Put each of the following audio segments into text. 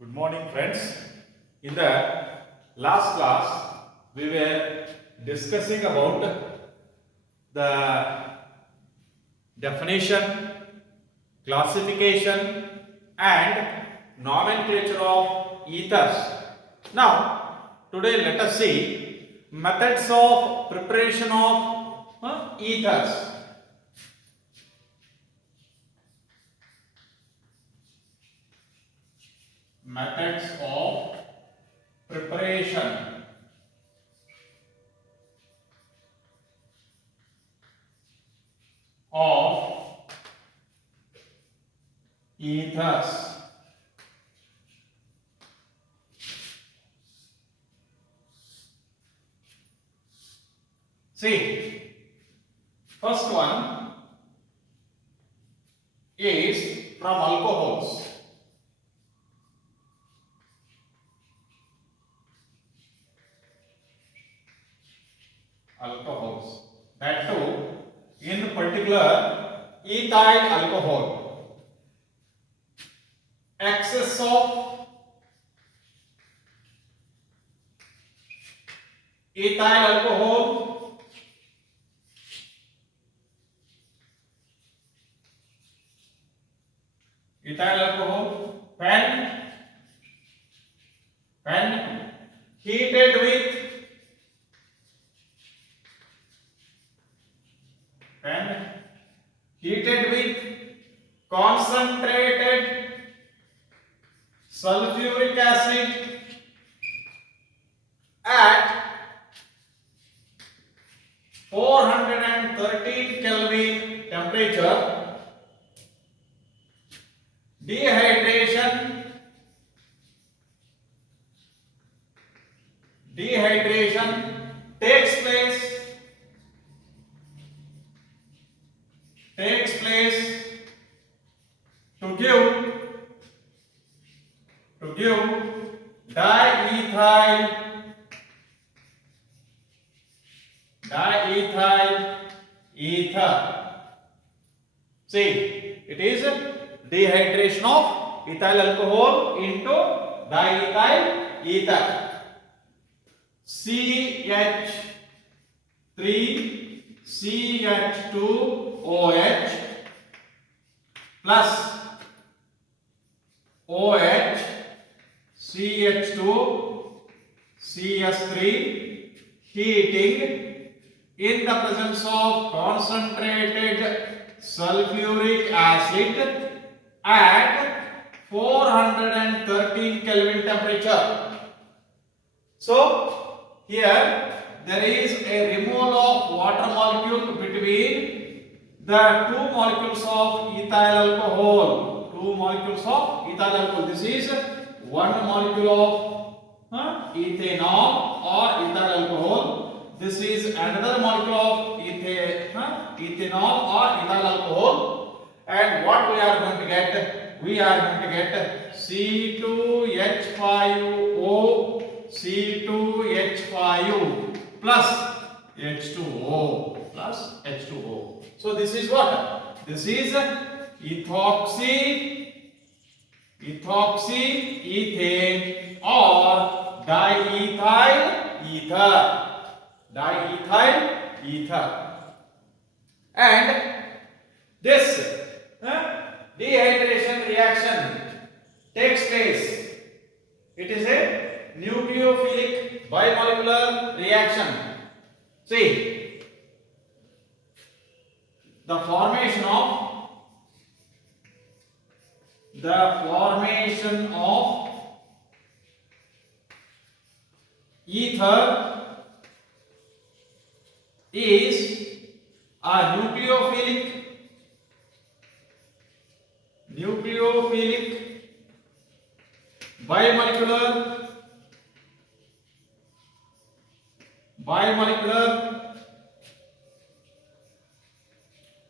Good morning, friends. In the last class, we were discussing about the definition, classification, and nomenclature of ethers. Now, today let us see methods of preparation of ethers. Methods of preparation of ethers. See, first one is from alcohols. Alcohols. That too, in particular, ethyl alcohol. Excess of ethyl alcohol when heated with when heated with concentrated sulfuric acid at 413 Kelvin temperature, dehydration takes place to give diethyl ether. See, it is dehydration of ethyl alcohol into diethyl ether. CH3CH2OH plus OH CH2CS3 heating in the presence of concentrated sulfuric acid at 413 Kelvin temperature. So here there is a removal of water molecule between the two molecules of ethyl alcohol. This is one molecule of ethanol or ethyl alcohol. This is another molecule of ethanol or ethyl alcohol. And what we are going to get? We are going to get C2H5O plus H2O. So this is what? This is ethoxyethane or diethyl ether. And this dehydration reaction takes place. It is a nucleophilic bimolecular reaction. See, the formation of ether is a nucleophilic bimolecular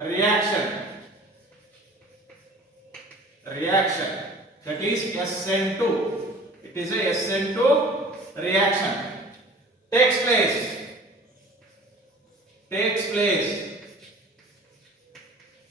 reaction that is SN2. It is a SN2 reaction takes place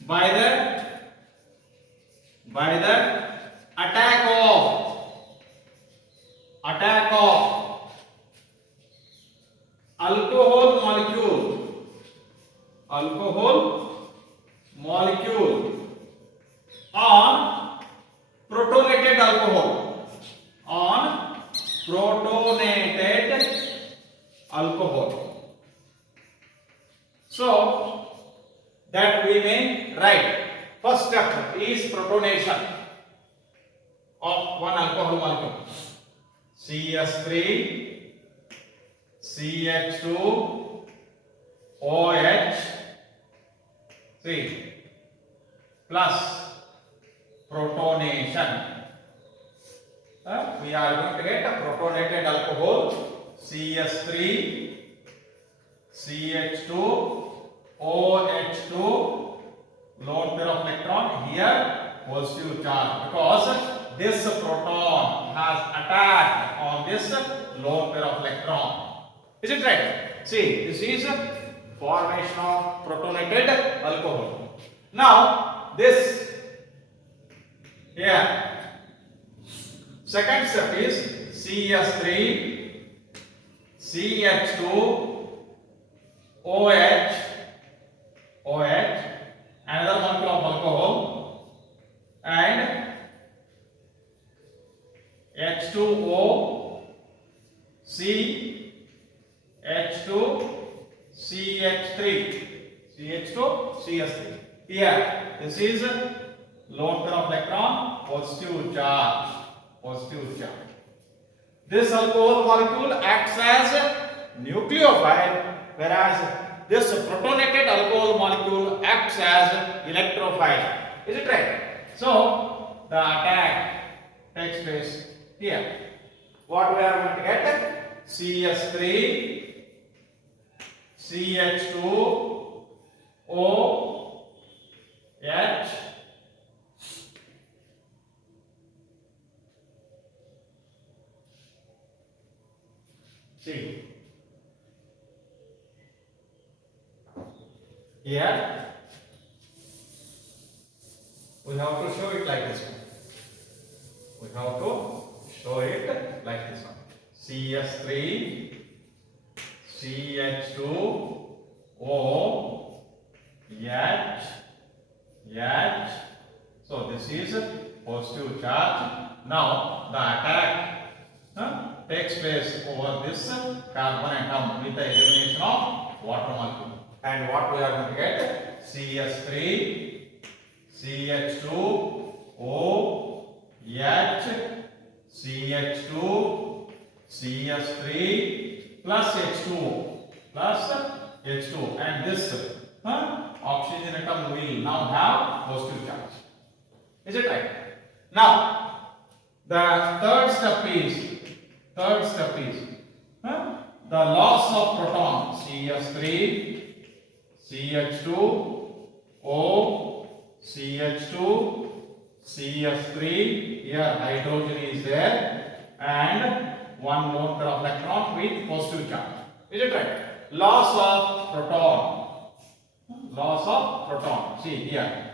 by the attack of alcohol. On protonated alcohol. So that we may write. First step is protonation of one alcohol molecule. CS3, CH2, OH, 3 plus protonation. We are going to get a protonated alcohol CS3, CH2, OH2, lone pair of electron here positive charge because this proton has attacked on this lone pair of electron. Is it right? See, this is formation of protonated alcohol. Now this here second step is CS3, CH2, OH, another molecule of alcohol, and H2O, CH2, CH3, CH3. Here, this is lone pair of electron, positive charge. This alcohol molecule acts as nucleophile, whereas this protonated alcohol molecule acts as electrophile. Is it right? So the attack takes place here. What we are going to get? CS3, CH2, OH, see. Here we have to show it like this one. CS3, CH2, O, H. So this is positive charge. Now the attack takes place over this carbon atom with the elimination of water molecule. And what we are going to get? CS3, CH2, O, H, CH2, CS3 plus H2O, and this oxygen atom will now have positive charge. Is it right? Now the third step is the loss of proton. CS3, CH2, O, CH2, CH3. Here hydrogen is there, and one lone pair of electron with positive charge. Is it right? Loss of proton. See here.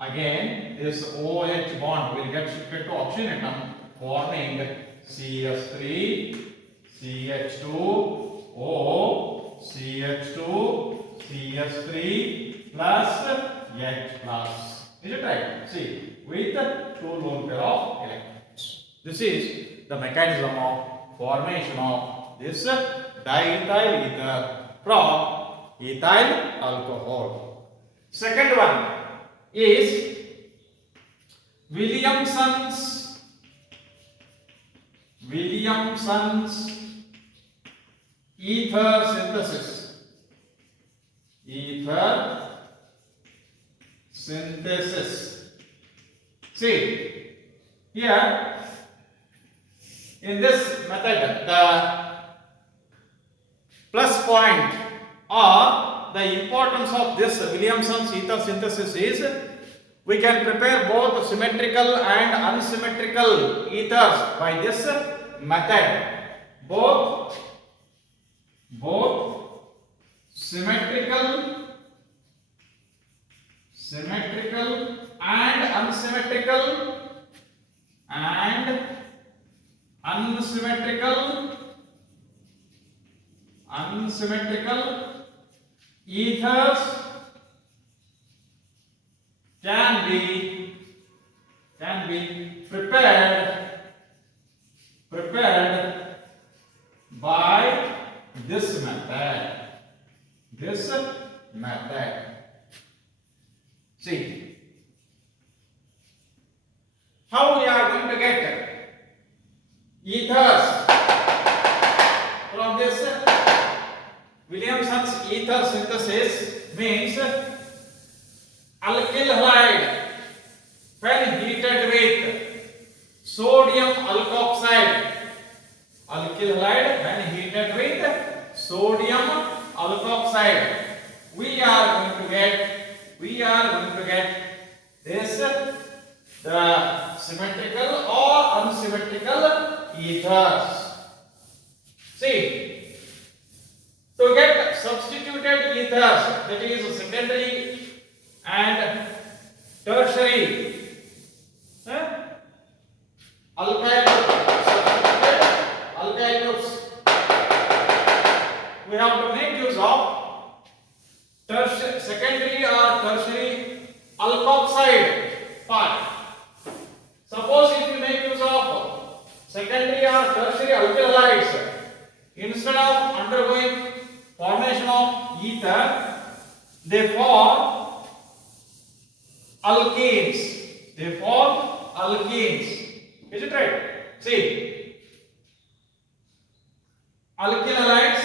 Again, this OH bond will get shifted to oxygen atom, forming CH3, CH2, O, CH2, CH3 plus H plus. Is it right? See, with two lone pair of electrons. This is the mechanism of formation of this diethyl ether from ethyl alcohol. Second one is Williamson's ether synthesis. See, here in this method, the plus point or the importance of this Williamson's ether synthesis is we can prepare both symmetrical and unsymmetrical ethers by this method. Both symmetrical and unsymmetrical ethers can be prepared ethers. From this, Williamson's ether synthesis means alkyl halide when heated with sodium alkoxide. Alkyl halide when heated with sodium alkoxide. We are going to get this the symmetrical or unsymmetrical ethers. See, to get substituted ethers, that is secondary and tertiary alkyl substituted alkyl groups, we have to make use of secondary or tertiary alkoxide part. Suppose if you make use of secondary or tertiary alkyl halides, instead of undergoing formation of ether, they form alkenes. Is it right? See, alkyl halides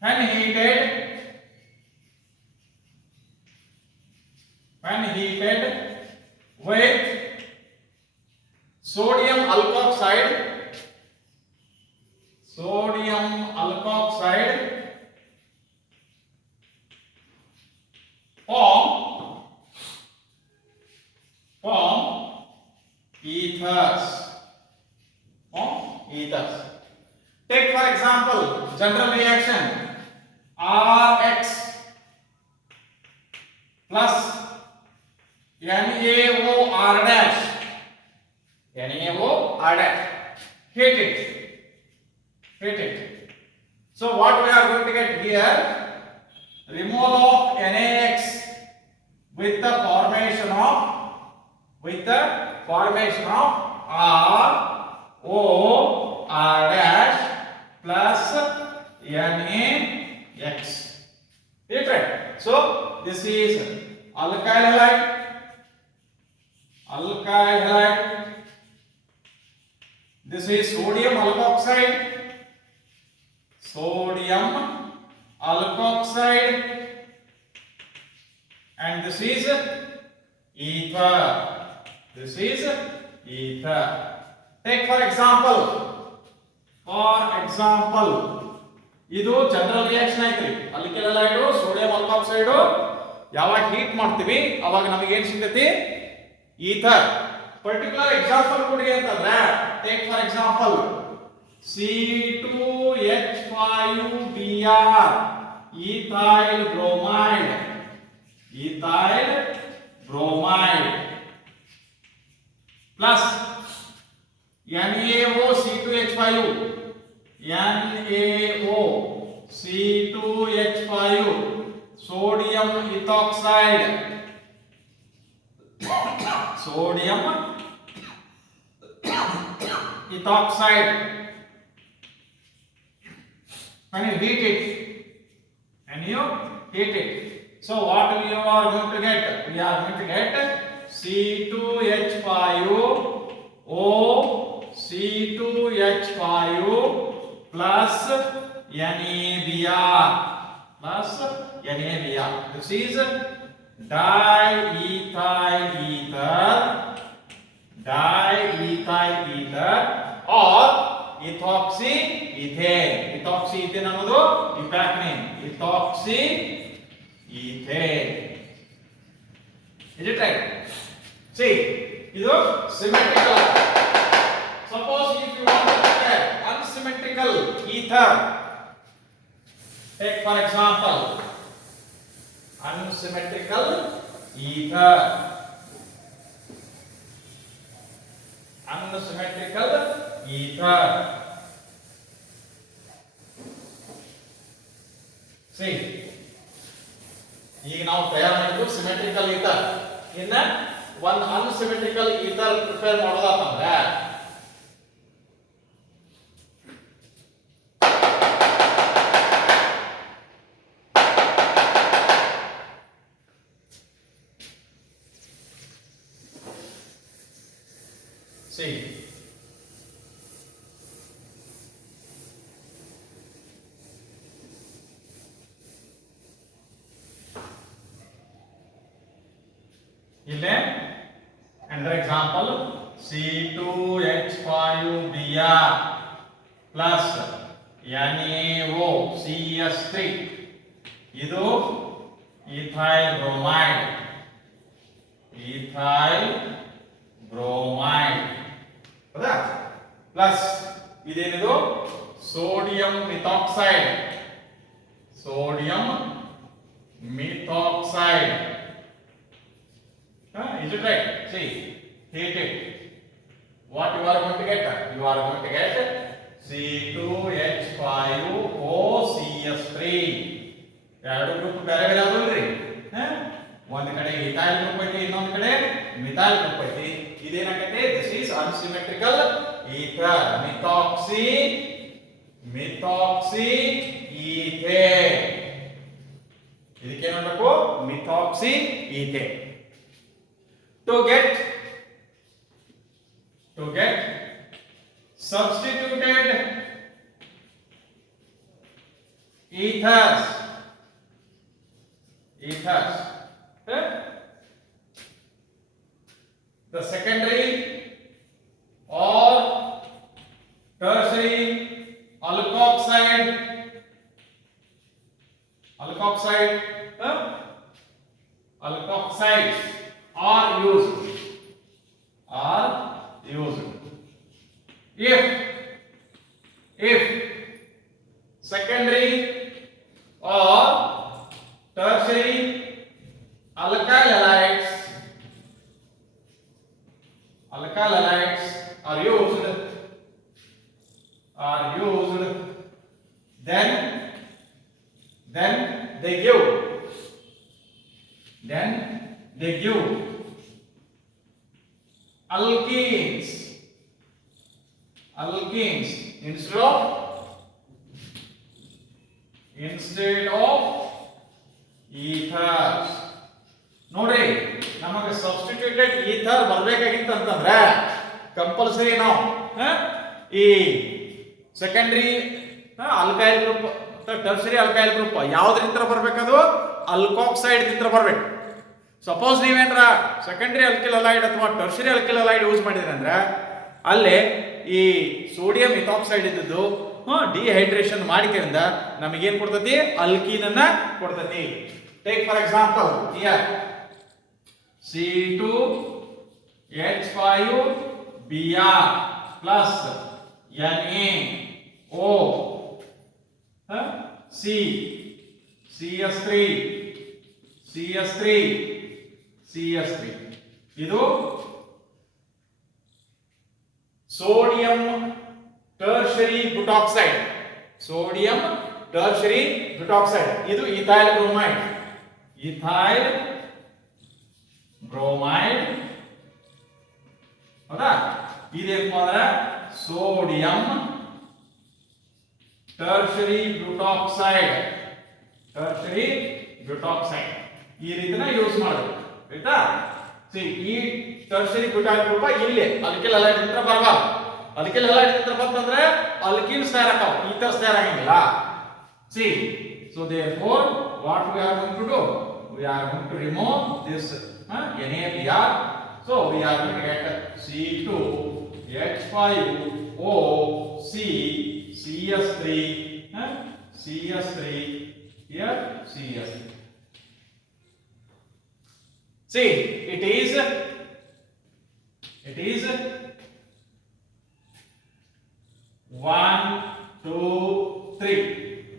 when heated with sodium alkoxide form ethers. Take for example general reaction Rx plus NaOR dash. Heat it. So what we are going to get here? Removal of NaX with the formation of ROR dash plus NaX. Is it right? So this is alkyl halide. This is sodium alkoxide, and this is ether. Take for example, ಇದು general reaction ಐತ್ರಿ. ಅಲ್ಕಿಲ್ ಹಲೈಡ್ sodium ಆಲ್ಕೋಕ್ಸೈಡ್ ಯಾವಾಗ heat ಮಾಡ್ತೀವಿ ಅವಾಗ ನಮಗೆ ಏನು ಸಿಗ್ತೈತಿ? Ether. Particular example ಕೊಡಿ ಅಂತಂದ್ರೆ, take for example C2H5Br ethyl bromide plus NaOC2H5 sodium ethoxide when you heat it, so what we are going to get? We are going to get C2H5O plus NaBr. This is diethyl ether or ethoxyethane. Ethoxyethane ಅನ್ನೋದು ಈ pack name, ethoxyethane. Is it right? See, ಇದು symmetrical. Suppose if you want to look at unsymmetrical ether, take for example unsymmetrical ether. See, ಈಗ ನಾವು ತಯಾರು ಮಾಡಿದ್ದು symmetrical ether. ಇನ್ನ ಒಂದು ಅನ್ಸಿಮೆಟ್ರಿಕಲ್ ether prepare ಮಾಡೋದಾತಂದ್ರೆ See, ಇಲ್ಲಿ another example, C2H5Br plus NaOCS3 ಇದು ethyl bromide, ಹೌದಾ? ಪ್ಲಸ್ ಇದೇನಿದು sodium ಮಿಥಾಕ್ಸೈಡ್, is it right? See, heat it. What you are going to get? You are going to get C2H5OCS3. ಎರಡು group ಬೇರೆ ಬೇರೆ ಆಗೋಲ್ರಿ. ಒಂದು ಕಡೆ ethyl group ಐತಿ, ಇನ್ನೊಂದು ಕಡೆ ಮಿಥೈಲ್ ಗ್ರೂಪ್ ಐತಿ. ಇದೇನಾಗೈತೆ? This is unsymmetrical ether, methoxy ethane. ಇದಕ್ಕೆ ಏನು ಮಾಡಬೇಕು? Methoxy ethane. To get substituted ethers, the secondary or tertiary alkoxide alkoxides are used if secondary or tertiary alkyl halides are used, then they give alkenes instead of ethers. ನೋಡ್ರಿ, ನಮಗೆ substituted ether ಬರಬೇಕಾಗಿತ್ತು ಅಂತಂದ್ರೆ compulsory ನಾವು ಈ secondary alkyl group tertiary alkyl group ಯಾವ್ದ್ರಿಂದ ಬರಬೇಕದು? Alkoxide ದಿಂದ ಬರಬೇಕು. ಸಪೋಸ್ ನೀವೇನ್ರ ಸೆಕೆಂಡರಿ ಅಲ್ಕಿಲ್ ಅಲೈಡ್ ಅಥವಾ ಟರ್ಸರಿ ಅಲ್ಕಿಲ್ ಅಲೈಡ್ ಯೂಸ್ ಮಾಡಿದ್ರಿ ಅಂದ್ರೆ ಅಲ್ಲಿ ಈ ಸೋಡಿಯಂ ಮಿಥಾಕ್ಸೈಡ್ ಇದ್ದದ್ದು ಡಿಹೈಡ್ರೇಷನ್ ಮಾಡಿದ್ರಿಂದ ನಮಗೇನ್ ಕೊಡ್ತತಿ? ಅಲ್ಕೀನ್ ಅನ್ನ ಕೊಡ್ತತಿ. Take for example here C2H5Br plus NaO CS3 ಇದು ಸೋಡಿಯಂ ಟರ್ಷರಿ ಬ್ಯೂಟಾಕ್ಸೈಡ್, ಇದು ಇಥೈಲ್ ಬ್ರೋಮೈಡ್, ಹೌದಾ? ಇದೇನಪ್ಪ ಅಂದ್ರೆ ಸೋಡಿಯಂ ಟರ್ಷರಿ ಬ್ಯೂಟಾಕ್ಸೈಡ್, ಈ ರೀತಿನ ಯೂಸ್ ಮಾಡಬೇಕು, ಆಯ್ತಾ? ಈ ಟರ್ಷರಿ ಬ್ಯೂಟೈಲ್ ಗ್ರೂಪ್ ಇಲ್ಲಿ ಅಲ್ಕಿಲ್ ಹಲೈಡ್ ಅಂತ ಬರಬಾರ್ದು. ಅಲ್ಕಿಲ್ ಹಲೈಡ್ ಅಂತ ಬಂತಂದ್ರೆ ಅಲ್ಕಿನ್ಸ್ ತಯಾರಾಗ್ತಾವ, ethers ತಯಾರಾಗಂಗಿಲ್ಲ. So therefore what we are going to do? We are going to remove this NaBr. So we are going to get C2H5O CS3 here CS3. See, it is 1, 2, 3.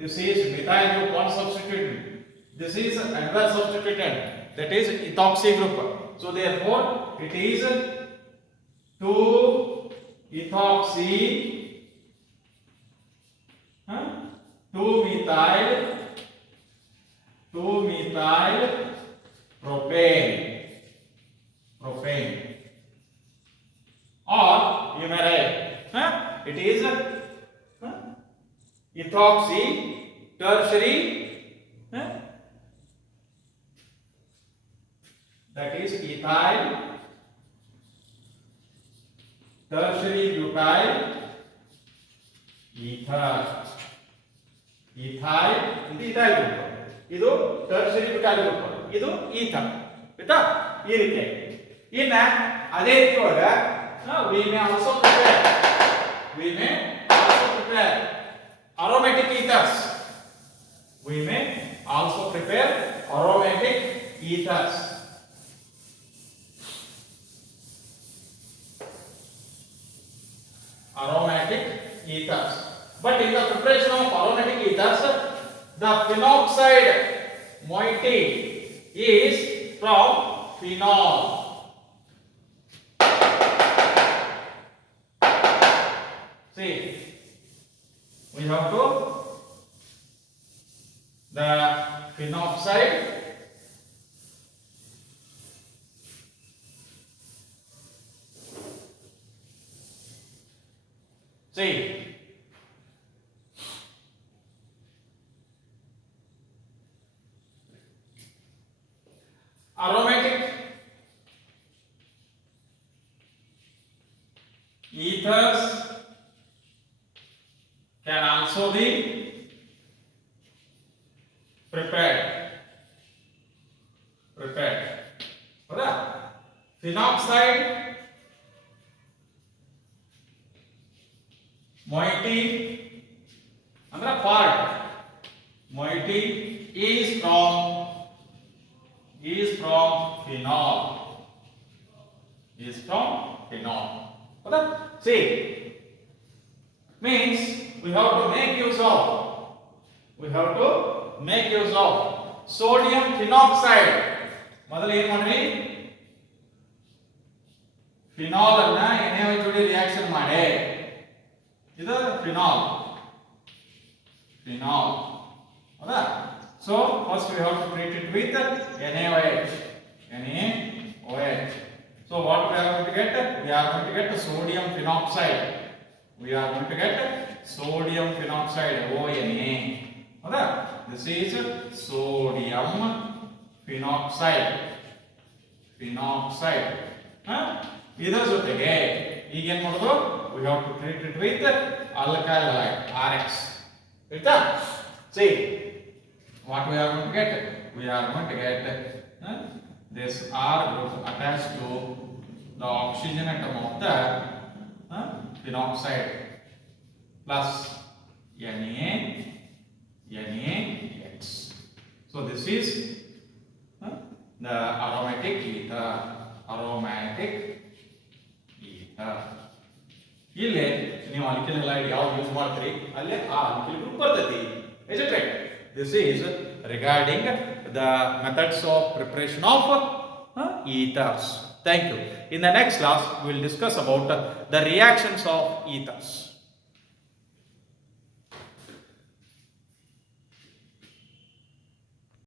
This is methyl group, one substituted. This is another substituted, that is ethoxy group. So therefore it is 2-ethoxy 2-methyl propane. Or you may write it is ethoxy tertiary, that is ethyl tertiary butyl ether. ethyl ಇದು ethyl group, ಇದು tertiary butyl group, ಇದು ether. ಆಯ್ತಾ? ಈ ರೀತಿ. ಇನ್ನ ಅದೇ ರೀತಿ ಒಳಗ we may also prepare aromatic ethers. We may also prepare aromatic ethers. Aromatic ethers. But in the preparation of aromatic ethers, the phenoxide moiety is from phenol. See, we have to the phenoxide see aromatic ethers can also be prepared. ಹೌದಾ? Phenoxide moiety ಅಂದ್ರೆ part moiety is from phenol. ಹೌದಾ? See, means we have to make use of sodium phenoxide. ಮೊದಲು ಏನು ಮಾಡ್ರಿ, phenol ಅನ್ನ NaOH ಜೊತೆ reaction ಮಾಡಿ, ಇದು ಫಿನಾಲ್ ಹೌದಾ? So first we have to treat it with NaOH. So what we are going to get? We are going to get sodium phenoxide. ONA. ಹೌದಾ? This is sodium phenoxide. ಇದರ ಜೊತೆಗೆ ಈಗ ಏನು ಮಾಡೋದು? We have to treat it with alkyl halide RX. ಆಯ್ತಾ? See what we are going to get? We are going to get this R group attached to the oxygen atom of the phenoxide plus NaX. So this is the aromatic ether. ಇಲ್ಲಿ ನೀವು ಆಲ್ಕಿಲ್ ಹಲೈಡ್ ಯಾವ್ದು use ಮಾಡ್ತೀರಿ ಅಲ್ಲಿ ಆ ಆಲ್ಕಿಲ್ group ಬರ್ತೈತಿ. Is it right? This is regarding the methods of preparation of ethers. Thank you. In the next class we will discuss about the reactions of ethers.